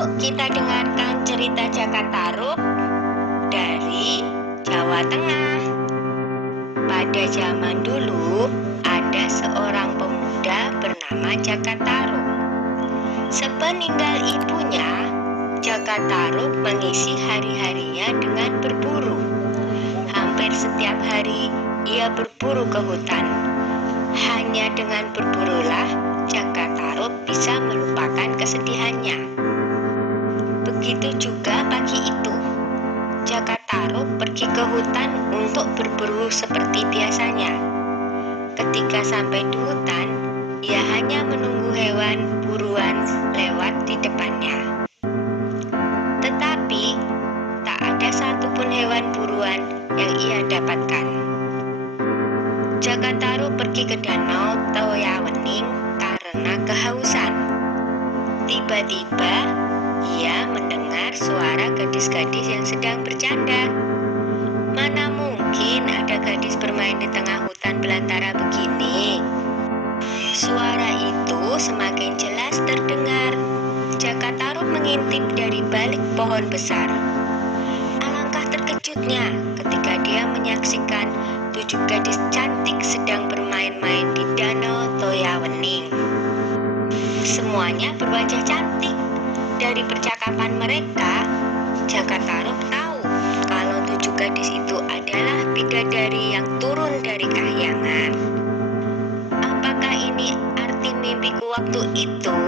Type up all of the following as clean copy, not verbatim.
Yuk kita dengarkan cerita Jakatarub dari Jawa Tengah. Pada zaman dulu ada seorang pemuda bernama Jakatarub. Sepeninggal ibunya, Jakatarub mengisi hari-harinya dengan berburu. Hampir setiap hari ia berburu ke hutan. Hanya dengan berburulah Jakatarub bisa melupakan kesedihannya. Begitu juga pagi itu, Jakatarub pergi ke hutan untuk berburu seperti biasanya. Ketika sampai di hutan, ia hanya menunggu hewan buruan lewat di depannya. Tetapi, tak ada satupun hewan buruan yang ia dapatkan. Jakatarub pergi ke danau Toyawening karena kehausan. Tiba-tiba, ia mendengar suara gadis-gadis yang sedang bercanda. Mana mungkin ada gadis bermain di tengah hutan belantara begini? Suara itu semakin jelas terdengar. Jakatarub mengintip dari balik pohon besar. Alangkah terkejutnya ketika dia menyaksikan 7 gadis cantik sedang bermain-main di danau Toyawening. Semuanya berwajah cantik. Dari percakapan mereka, Jakatarub tahu kalau 7 gadis itu adalah bidadari yang turun dari kahyangan. Apakah ini arti mimpiku waktu itu?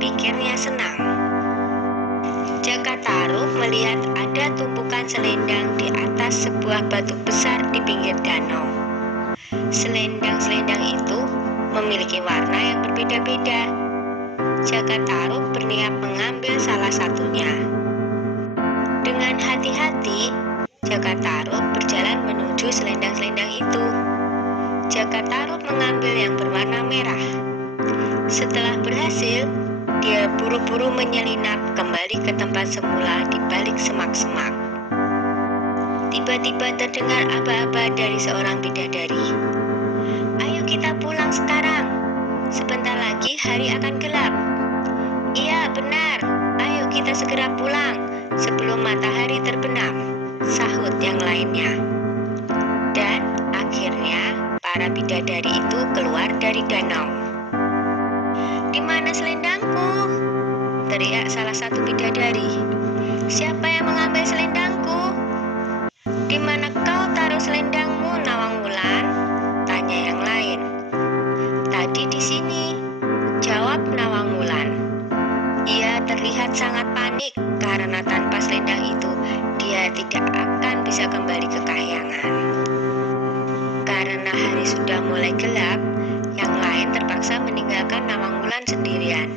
Pikirnya senang. Jakatarub melihat ada tumpukan selendang di atas sebuah batu besar di pinggir danau. Selendang-selendang itu memiliki warna yang berbeda-beda. Jakatarub berniat mengambil salah satunya. Dengan hati-hati, Jakatarub berjalan menuju selendang-selendang itu. Jakatarub mengambil yang berwarna merah. Setelah berhasil, dia buru-buru menyelinap kembali ke tempat semula di balik semak-semak. Tiba-tiba terdengar aba-aba dari seorang bidadari. "Ayo kita pulang sekarang. Sebentar lagi hari akan gelap." "Iya, benar. Ayo kita segera pulang sebelum matahari terbenam," sahut yang lainnya. Dan akhirnya para bidadari itu keluar dari danau. "Di mana selendangku?" teriak salah satu bidadari. "Siapa yang mengambil selendangku?" "Di mana kau taruh selendangmu, Nawang Wulan?" tanya yang lain. "Tadi di sini," jawab Nawang Wulan. Ia terlihat sangat panik karena tanpa selendang itu dia tidak akan bisa kembali ke kahyangan. Karena hari sudah mulai gelap, yang lain terpaksa meninggalkan Nawang Wulan sendirian.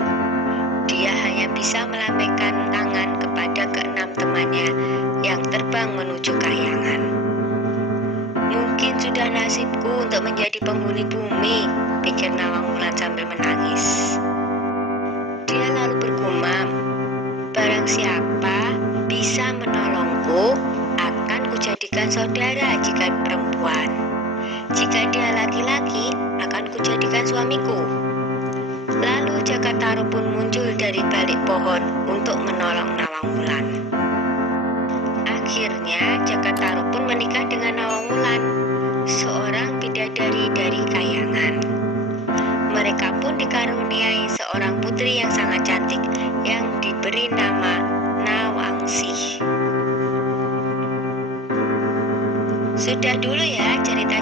Dia hanya bisa melambaikan tangan kepada keenam temannya yang terbang menuju kahyangan. "Mungkin sudah nasibku untuk menjadi penghuni bumi," pikir Nawang Wulan sambil menangis. Dia lalu bergumam, "Barang siapa bisa menolongku, akan kujadikan saudara jika perempuan. Jika dia laki-laki, akan kujadikan suamiku." Lalu Jakatarub pun muncul dari balik pohon untuk menolong Nawang Wulan. Akhirnya Jakatarub pun menikah dengan Nawang Wulan, seorang bidadari dari kahyangan. Mereka pun dikaruniai seorang putri yang sangat cantik yang diberi nama Nawangsih. Sudah dulu ya cerita